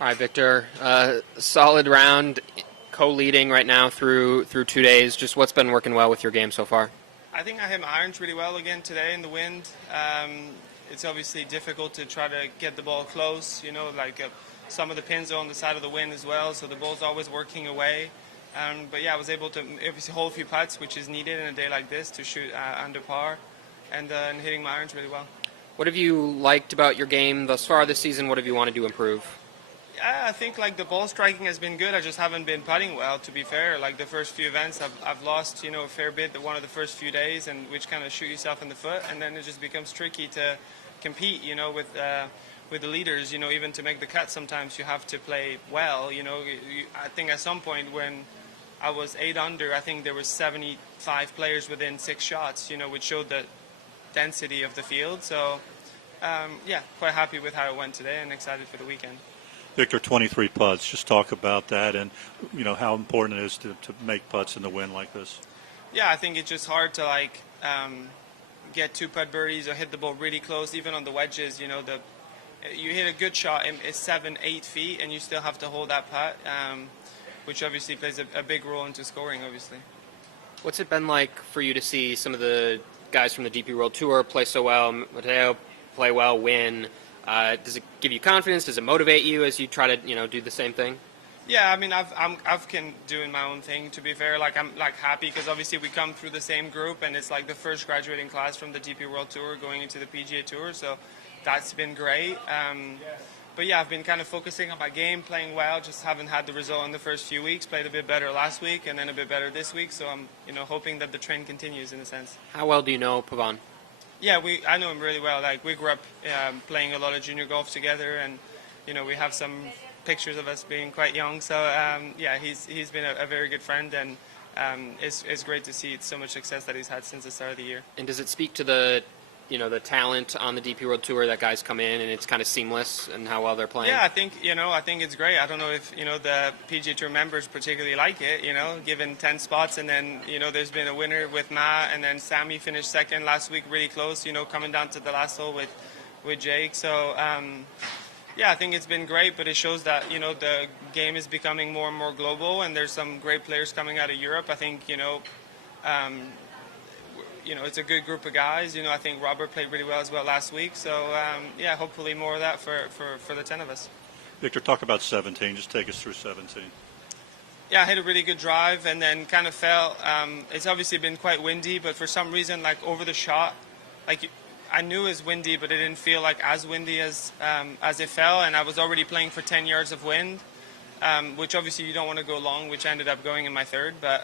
All right, Victor. Solid round, co-leading right now through 2 days. Just what's been working well with your game so far? I think I hit my irons really well again today in the wind. It's obviously difficult to try to get the ball close, some of the pins are on the side of the wind as well, so the ball's always working away. But yeah, I was able to obviously hold a few putts, which is needed in a day like this to shoot under par, and hitting my irons really well. What have you liked about your game thus far this season? What have you wanted to improve? Yeah, I think the ball striking has been good. I just haven't been putting well, to be fair. Like the first few events, I've lost a fair bit one of the first few days, and which kind of shoot yourself in the foot, and then it just becomes tricky to compete. With the leaders, even to make the cut, sometimes you have to play well. I think at some point when I was 8 under, I think there was 75 players within 6 shots. Which showed the density of the field. So yeah, quite happy with how it went today, and excited for the weekend. Victor, 23 putts. Just talk about that and how important it is to make putts in the wind like this. Yeah, I think it's just hard to get 2-putt birdies or hit the ball really close, even on the wedges. You hit a good shot, it's 7-8 feet, and you still have to hold that putt, which obviously plays a big role into scoring, obviously. What's it been like for you to see some of the guys from the DP World Tour play so well, Mateo play well, win? Does it give you confidence? Does it motivate you as you try to do the same thing? Yeah, I mean, I've been doing my own thing. To be fair, I'm happy because obviously we come through the same group, and it's the first graduating class from the DP World Tour going into the PGA Tour, so that's been great. But yeah, I've been kind of focusing on my game, playing well. Just haven't had the result in the first few weeks. Played a bit better last week, and then a bit better this week. So I'm hoping that the trend continues in a sense. How well do you know Pavan? Yeah, I know him really well. We grew up playing a lot of junior golf together, and we have some pictures of us being quite young. So yeah, he's been a very good friend, and it's great to see so much success that he's had since the start of the year. And does it speak to the talent on the DP World Tour that guys come in and it's kind of seamless and how well they're playing? Yeah, I think it's great. I don't know if the PGA Tour members particularly like it. Given 10 spots, and then there's been a winner with Matt, and then Sammy finished second last week, really close. Coming down to the last hole with Jake. So yeah, I think it's been great, but it shows that the game is becoming more and more global, and there's some great players coming out of Europe. I think it's a good group of guys. I think Robert played really well as well last week. So, yeah, hopefully more of that for the 10 of us. Victor, talk about 17. Just take us through 17. Yeah, I hit a really good drive and then kind of fell. It's obviously been quite windy, but for some reason, over the shot, I knew it was windy, but it didn't feel as windy as it fell. And I was already playing for 10 yards of wind, which obviously you don't want to go long, which I ended up going in my third. But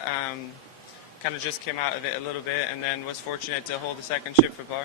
kind of just came out of it a little bit, and then was fortunate to hold the second chip for par.